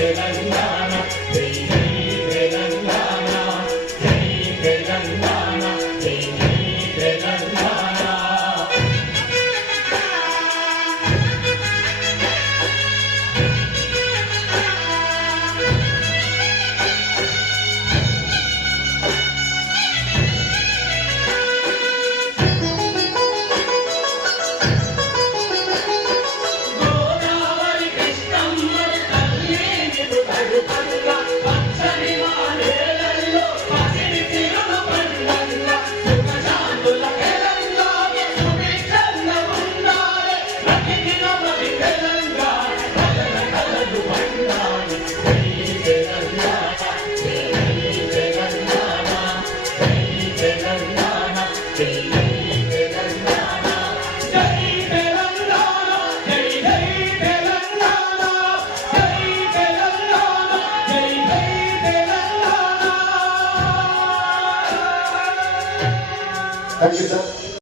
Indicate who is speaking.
Speaker 1: Amen. Tá ajudando.